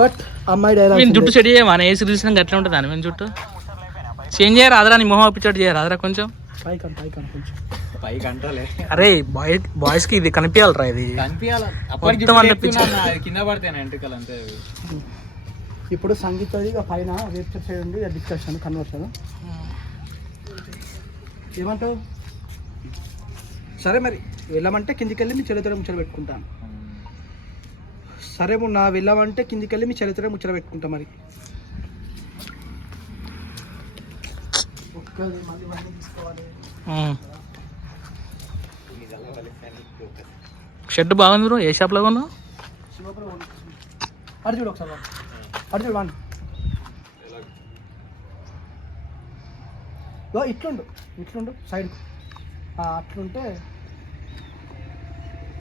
But అమ్మాయి dialogue నేను జుట్టు సెట్ చేయమా ఏ సిరీస్ అట్లా ఉంటుంది అని మేము జుట్టు చేంజ్ చేయరా అదరా నీ మొహం అప్పించట్టు చేయరా అదరా కొంచెం పైకి అంటలే. అరే బాయ్స్ కి ఇది కనిపించాలరా ఇది కింద పడతాను ఎంట్రికలు అంతే. ఇప్పుడు సంగీత పైన వెబ్సైట్ సైడ్ ఉంది డిస్కషన్ కన్వర్షన్ ఏమంటావు? సరే మరి వెళ్ళమంటే కిందికి వెళ్ళి మీ చరిత్ర ముచ్చట పెట్టుకుంటాను. సరే నా వెళ్ళామంటే కిందికి వెళ్ళి మీ చరిత్ర ముచ్చట పెట్టుకుంటా. మరి షర్ట్ బాగుంది బ్రో. ఏ షాప్లో కొన్నావు? అటు చూడు ఒకసారి, అటు చూడు వాడిని. ఇట్లుండు సైడ్ అట్లుంటే